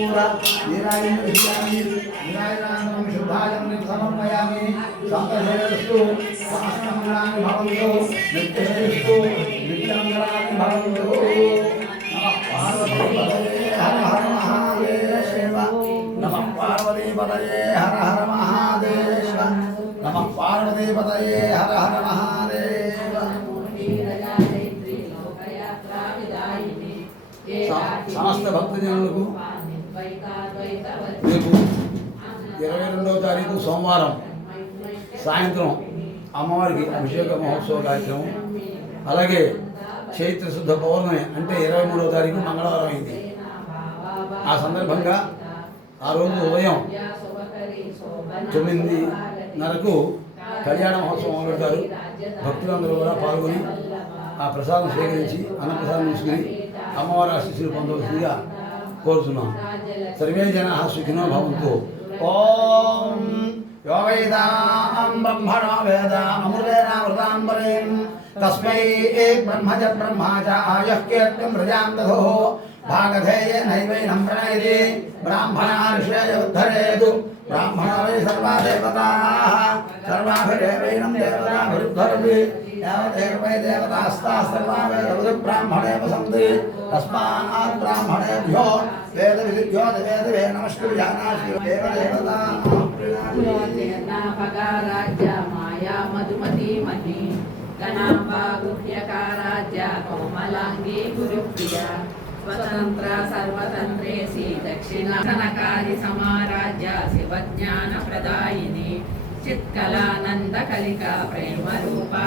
वीरायणविषयामि वीरायणानं शुभायं समर्पयामि सन्तशेषस्तु सहस्रमङ्गलानि भवन्तु नित्यशेषस्तु नित्यमङ्गलानि भवन्तु नमः पार्वतीपतये हर हर महादेव नमः पार्वतीपतये हर हर महादेव नमः पार्वतीपतये हर हर महादेव సమస్త భక్తజనులకు రేపు ఇరవై రెండవ తారీఖు సోమవారం సాయంత్రం అమ్మవారికి అభిషేక మహోత్సవ కార్యక్రమం. అలాగే చైత్ర శుద్ధ పౌర్ణమి అంటే ఇరవై మూడవ తారీఖు మంగళవారం అయింది ఆ సందర్భంగా ఆ రోజు ఉదయం తొమ్మిదిన్నరకు కళ్యాణ మహోత్సవం మొదలెడతారు భక్తులందరూ కూడా పాల్గొని ఆ ప్రసాదం స్వీకరించి అన్నప్రసాదం తీసుకుని అమ్మవారి ఆశీస్సులు పొందవలసిందిగా కోరుతున్నాం సర్వే జనా సుఖినో భవంతు ఓం యోగైదాం బ్రహ్మణో వేద అమృతేనామృతాంబరేం తస్మై బ్రహ్మజ బ్రహ్మాచ ఆయః కీర్తిం ప్రజాం దధో భాగధేయ నైవైనం ప్రణయతి బ్రాహ్మణార్షేయ ఉద్ధరేతు బ్రాహ్మణ వై సర్వా దేవతాః సర్వాభిరేవైనం దేవతాభిరుద్ధరతి यावदेवै देवतास्ताः सर्वा वेदवद्ब्राह्मणेव सन्ति तस्मात् ब्राह्मणेभ्यो वेदविदिभ्यो वेदवे नमस्कृत्यानाशिवदेवदेवता माया मधुमती महि कनाम्बागुह्यकाराज्या कोमलाङ्गी गुरुप्रिया स्वतन्त्र सर्वतन्त्रेऽसि दक्षिणासनकारि समाराज्या शिवज्ञानप्रदायिनी चित्कलानन्दकलिका प्रेमरूपा